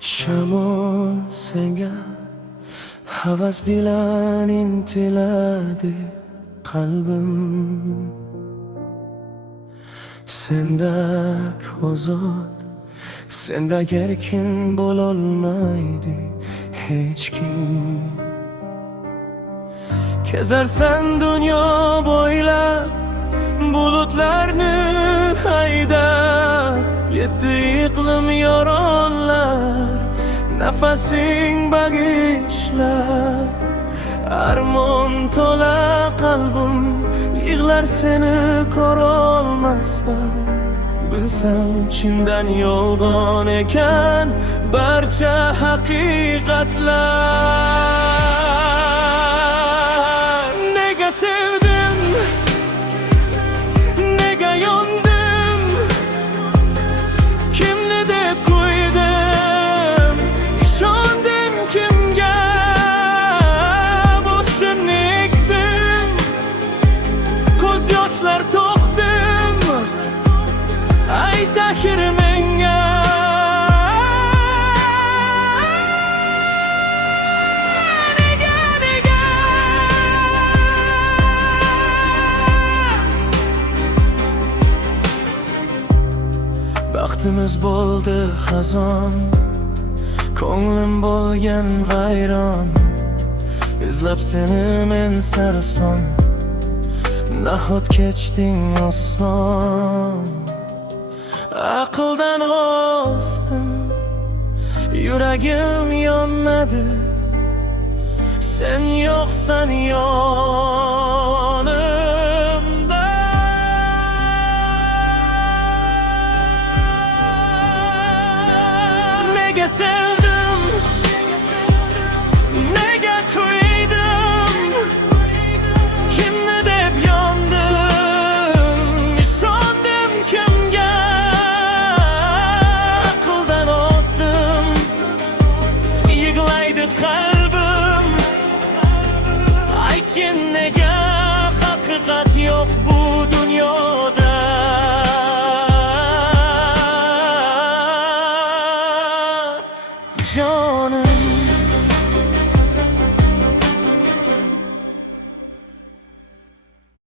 Shamol senga havas bilan intiladi qalbim. Senda ozod, senda erkin bo'lolmaydi hech kim. Kezarsan dunyo bo'ylab bulutlarni haydab, yetti iqlim yoronlar nafasing bag'ishlab. Armon to'la qalbim yig'lar seni ko'rolmasdan. Bilsam chindan yolg'on ekan barcha haqiqatlar. Nega sevdim, nega yondim, kimni deb qo'ydim, ishondim kimga, boshimni egdim, ko'z yoshlar to'kdim, ayt axir menga. Baxtimiz bo'ldi xazon, ko'nglim bo'lgan vayron. Izlab seni men sarson, nahot kechding oson. Aqldan ozdim, yuragim yonmadi, sen yo'qsan yonimda. Nega sen